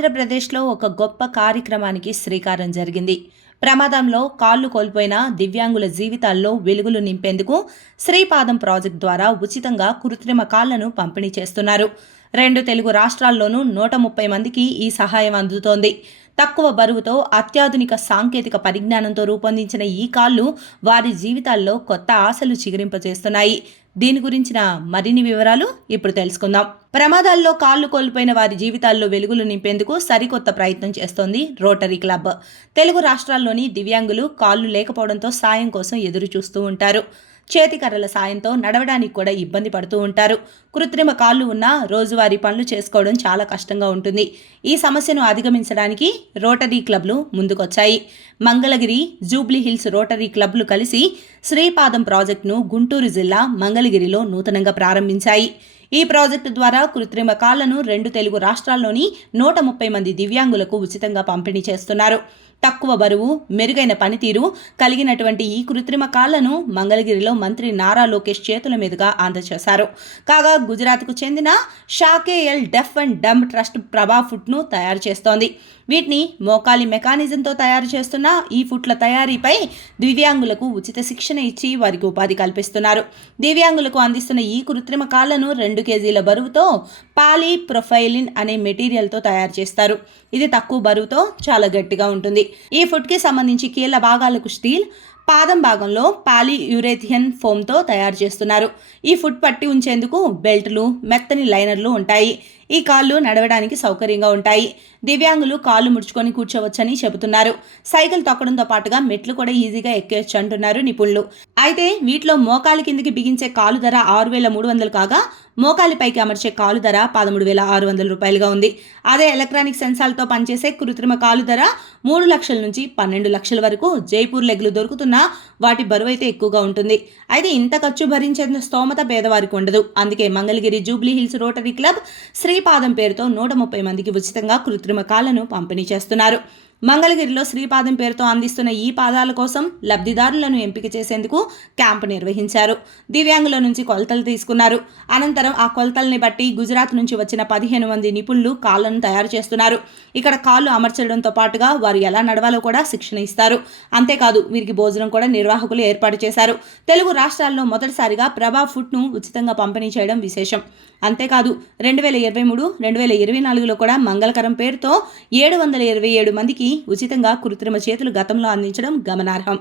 ఆంధ్రప్రదేశ్లో ఒక గొప్ప కార్యక్రమానికి శ్రీకారం జరిగింది. ప్రమాదంలో కాళ్లు కోల్పోయిన దివ్యాంగుల జీవితాల్లో వెలుగులు నింపేందుకు శ్రీపాదం ప్రాజెక్టు ద్వారా ఉచితంగా కృత్రిమ కాళ్లను పంపిణీ చేస్తున్నారు. 2 తెలుగు రాష్ట్రాల్లోనూ 130 మందికి ఈ సహాయం అందుతోంది. తక్కువ బరువుతో అత్యాధునిక సాంకేతిక పరిజ్ఞానంతో రూపొందించిన ఈ కాళ్లు వారి జీవితాల్లో కొత్త ఆశలు చిగురింపజేస్తున్నాయి. దీని గురించిన మరిన్ని వివరాలు ఇప్పుడు తెలుసుకుందాం. ప్రమాదాల్లో కాళ్లు కోల్పోయిన వారి జీవితాల్లో వెలుగులు నింపేందుకు సరికొత్త ప్రయత్నం చేస్తోంది రోటరీ క్లబ్. తెలుగు రాష్ట్రాల్లోని దివ్యాంగులు కాళ్లు లేకపోవడంతో సాయం కోసం ఎదురు చూస్తూ ఉంటారు. చేతికర్రల సాయంతో నడవడానికి కూడా ఇబ్బంది పడుతూ ఉంటారు. కృత్రిమ కాళ్లు ఉన్నా రోజువారీ పనులు చేసుకోవడం చాలా కష్టంగా ఉంటుంది. ఈ సమస్యను అధిగమించడానికి రోటరీ క్లబ్లు ముందుకొచ్చాయి. మంగళగిరి, జూబ్లీ హిల్స్ రోటరీ క్లబ్లు కలిసి శ్రీపాదం ప్రాజెక్టును గుంటూరు జిల్లా మంగళగిరిలో నూతనంగా ప్రారంభించాయి. ఈ ప్రాజెక్టు ద్వారా కృత్రిమ కాళ్లను 2 తెలుగు రాష్ట్రాల్లోని 130 మంది దివ్యాంగులకు ఉచితంగా పంపిణీ చేస్తున్నారు. తక్కువ బరువు, మెరుగైన పనితీరు కలిగినటువంటి ఈ కృత్రిమ కాళ్లను మంగళగిరిలో మంత్రి నారా లోకేష్ చేతుల మీదుగా అందజేశారు. కాగా గుజరాత్కు చెందిన షాకేఎల్ డెఫ్ అండ్ డంబ్ ట్రస్ట్ ప్రభా ఫుట్ను తయారు చేస్తోంది. వీటిని మోకాలి మెకానిజంతో తయారు చేస్తున్న ఈ ఫుట్ల తయారీపై దివ్యాంగులకు ఉచిత శిక్షణ ఇచ్చి వారికి ఉపాధి కల్పిస్తున్నారు. దివ్యాంగులకు అందిస్తున్న ఈ కృత్రిమ కాళ్లను 2 కేజీల బరువుతో పాలీప్రొఫైలిన్ అనే మెటీరియల్తో తయారు చేస్తారు. ఇది తక్కువ బరువుతో చాలా గట్టిగా ఉంటుంది. ఈ ఫుట్కి సంబంధించి కీళ్ల భాగాలకు స్టీల్, పాదం భాగంలో పాలీయురేథియన్ ఫోమ్తో తయారు చేస్తున్నారు. ఈ ఫుట్ పట్టి ఉంచేందుకు బెల్టులు, మెత్తని లైనర్లు ఉంటాయి. ఈ కాళ్ళు నడవడానికి సౌకర్యంగా ఉంటాయి. దివ్యాంగులు కాళ్ళు ముడుచుకొని కూర్చోవచ్చని చెబుతున్నారు. సైకిల్ తొక్కడంతో పాటుగా మెట్లు కూడా ఈజీగా ఎక్కేయచ్చు అంటున్నారు నిపుణులు. అయితే వీటిలో మోకాలి కిందికి బిగించే కాలు ధర 6,300 కాగా మోకాలి పైకి అమర్చే కాలు ధర 13,600 రూపాయలుగా ఉంది. అదే ఎలక్ట్రానిక్ సెన్సార్లతో పనిచేసే కృత్రిమ కాలు ధర 3 లక్షల నుంచి 12 లక్షల వరకు జైపూర్ లెగ్లు దొరుకుతున్నా వాటి బరువు అయితే ఎక్కువగా ఉంటుంది. అయితే ఇంత ఖర్చు భరించేందుకు స్తోమత పేదవారికి ఉండదు. అందుకే Mangalagiri jubilee hills rotary club Sripadam పేరుతో 130 మందికి ఉచితంగా కృత్రిమ కాళ్లను పంపిణీ చేస్తున్నారు. మంగళగిరిలో శ్రీపాదం పేరుతో అందిస్తున్న ఈ పాదాల కోసం లబ్ధిదారులను ఎంపిక చేసేందుకు క్యాంపు నిర్వహించారు. దివ్యాంగుల నుంచి కొలతలు తీసుకున్నారు. అనంతరం ఆ కొలతల్ని బట్టి గుజరాత్ నుంచి వచ్చిన 15 మంది నిపుణులు కాళ్లను తయారు చేస్తున్నారు. ఇక్కడ కాళ్లు అమర్చడంతో పాటుగా వారు ఎలా నడవాలో కూడా శిక్షణ ఇస్తారు. అంతేకాదు వీరికి భోజనం కూడా నిర్వాహకులు ఏర్పాటు చేశారు. తెలుగు రాష్ట్రాల్లో మొదటిసారిగా ప్రభా ఫుట్ను ఉచితంగా పంపిణీ చేయడం విశేషం. అంతేకాదు 2023, 2024లో కూడా మంగళకరం పేరుతో 727 మందికి ఉచితంగా కృత్రిమ చేతులు గతంలో అందించడం గమనార్హం.